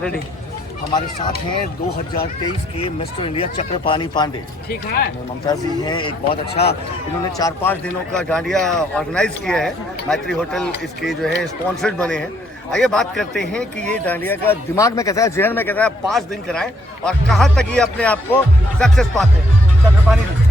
Ready. हमारे साथ हैं 2023 के मिस्टर इंडिया चक्रपाणी पांडे। ठीक है। ममताज जी हैं, एक बहुत अच्छा, इन्होंने 4-5 दिनों का डांडिया ऑर्गेनाइज किया है। मैत्री होटल इसके जो है स्पॉन्सर्ड बने हैं। आइए बात करते हैं कि ये डांडिया का दिमाग में कहता है, जहन में कहता है 5 दिन कराएं और कहाँ तक ये अपने आप को सक्सेस पाते हैं। चक्रपाणी जी,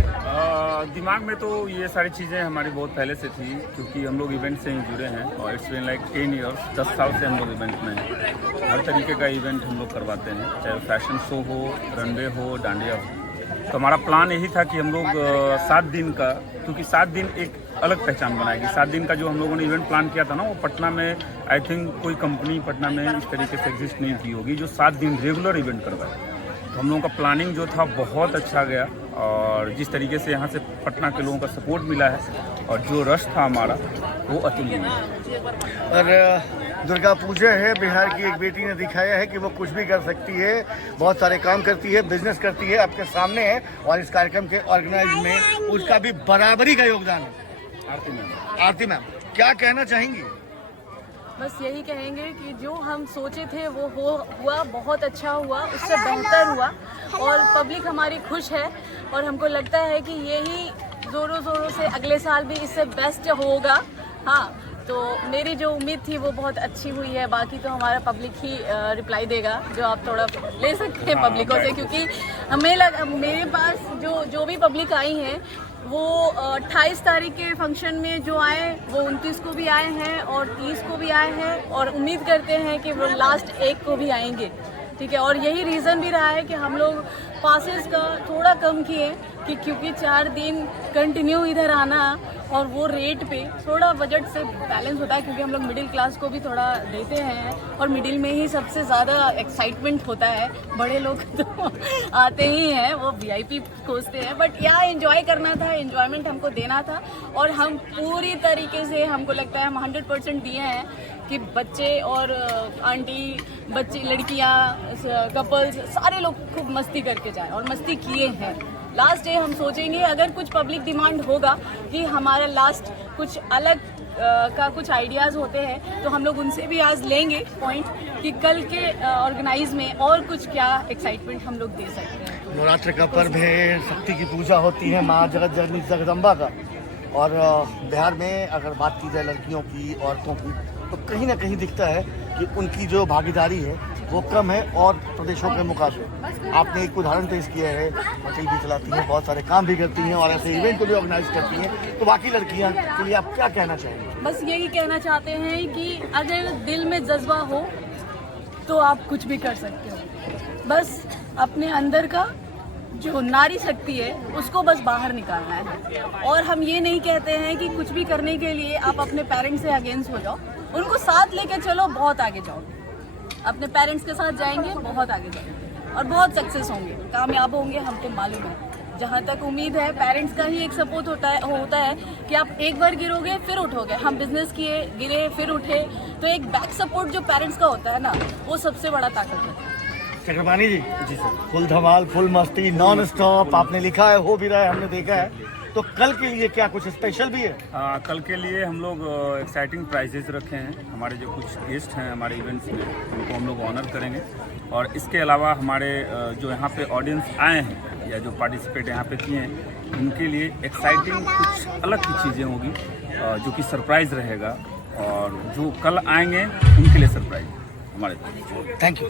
दिमाग में तो ये सारी चीज़ें हमारी बहुत पहले से थी, क्योंकि हम लोग इवेंट से ही जुड़े हैं और इट्स बीन लाइक 10 ईयर्स, 10 साल से हम लोग इवेंट में हैं। हर तरीके का इवेंट हम लोग करवाते हैं, चाहे फैशन शो हो, रनवे हो, डांडिया हो। तो हमारा प्लान यही था कि हम लोग 7 दिन का, क्योंकि 7 दिन एक अलग पहचान बनाएगी। 7 दिन का जो हम लोगों ने इवेंट प्लान किया था ना, वो पटना में आई थिंक कोई कंपनी पटना में इस तरीके से एग्जिस्ट नहीं की होगी जो 7 दिन रेगुलर इवेंट करवाए। तो हम लोगों का प्लानिंग जो था बहुत अच्छा गया और जिस तरीके से यहाँ से पटना के लोगों का सपोर्ट मिला है और जो रश था हमारा वो अतुलनीय है। और दुर्गा पूजा है, बिहार की एक बेटी ने दिखाया है कि वो कुछ भी कर सकती है, बहुत सारे काम करती है, बिजनेस करती है, आपके सामने है और इस कार्यक्रम के ऑर्गेनाइज में उसका भी बराबरी का योगदान है। आरती मैम, क्या कहना चाहेंगी? बस यही कहेंगे कि जो हम सोचे थे वो हुआ, बहुत अच्छा हुआ, उससे बेहतर हुआ और पब्लिक हमारी खुश है और हमको लगता है कि यही ज़ोरों ज़ोरों से अगले साल भी इससे बेस्ट होगा। हाँ, तो मेरी जो उम्मीद थी वो बहुत अच्छी हुई है। बाकी तो हमारा पब्लिक ही रिप्लाई देगा, जो आप थोड़ा ले सकते हैं पब्लिकों से, क्योंकि मेरे पास जो भी पब्लिक आई है वो 28 तारीख के फंक्शन में जो आए वो 29 को भी आए हैं और 30 को भी आए हैं और उम्मीद करते हैं कि वो लास्ट 1 को भी आएंगे। ठीक है, और यही रीज़न भी रहा है कि हम लोग पासेस का थोड़ा कम किए कि क्योंकि 4 दिन कंटिन्यू इधर आना और वो रेट पे थोड़ा बजट से बैलेंस होता है, क्योंकि हम लोग मिडिल क्लास को भी थोड़ा देते हैं और मिडिल में ही सबसे ज़्यादा एक्साइटमेंट होता है। बड़े लोग तो आते ही हैं, वो VIP खोजते हैं, बट यहाँ एंजॉय करना था, एंजॉयमेंट हमको देना था और हम पूरी तरीके से, हमको लगता है हम 100% दिए हैं कि बच्चे और आंटी, बच्चे, लड़कियाँ, कपल्स, सारे लोग खूब मस्ती करके जाएं और मस्ती किए हैं। लास्ट डे हम सोचेंगे अगर कुछ पब्लिक डिमांड होगा कि हमारा लास्ट कुछ अलग का कुछ आइडियाज़ होते हैं तो हम लोग उनसे भी आज लेंगे पॉइंट कि कल के ऑर्गेनाइज में और कुछ क्या एक्साइटमेंट हम लोग दे सकते हैं। नवरात्र का पर्व है, शक्ति की पूजा होती है, माँ जगत जननी जगदम्बा का, और बिहार में अगर बात की जाए लड़कियों की, औरतों की, तो कहीं ना कहीं दिखता है कि उनकी जो भागीदारी है वो कम है और प्रदेशों के मुकाबले। आपने एक उदाहरण पेश किया है, होटल भी चलाती हैं, बहुत सारे काम भी करती हैं और ऐसे इवेंट को भी ऑर्गेनाइज करती हैं, तो बाकी लड़कियां के लिए आप क्या कहना चाहेंगे? बस यही कहना चाहते हैं कि अगर दिल में जज्बा हो तो आप कुछ भी कर सकते हो। बस अपने अंदर का जो नारी शक्ति है उसको बस बाहर निकालना है। और हम ये नहीं कहते हैं कि कुछ भी करने के लिए आप अपने पेरेंट्स से अगेंस्ट हो जाओ, उनको साथ लेके चलो, बहुत आगे जाओ। अपने पेरेंट्स के साथ जाएंगे, बहुत आगे जाएंगे और बहुत सक्सेस होंगे, कामयाब होंगे, हमको मालूम है। जहाँ तक उम्मीद है, पेरेंट्स का ही एक सपोर्ट होता है कि आप एक बार गिरोगे फिर उठोगे। हम बिजनेस किए, गिरे, फिर उठे, तो एक बैक सपोर्ट जो पेरेंट्स का होता है ना, वो सबसे बड़ा ताकत है। चक्रपाणी जी, जी सर, फुल धमाल, फुल मस्ती, नॉन स्टॉप, आपने लिखा है, हो भी रहा है, हमने देखा है। तो कल के लिए क्या कुछ स्पेशल भी है? कल के लिए हम लोग एक्साइटिंग प्राइजेस रखे हैं। हमारे जो कुछ गेस्ट हैं हमारे इवेंट्स में, उनको हम लोग ऑनर करेंगे और इसके अलावा हमारे जो यहाँ पे ऑडियंस आए हैं या जो पार्टिसिपेट यहाँ पे किए हैं, उनके लिए एक्साइटिंग कुछ अलग की चीज़ें होगी जो कि सरप्राइज़ रहेगा और जो कल आएंगे उनके लिए सरप्राइज हमारे। Thank you.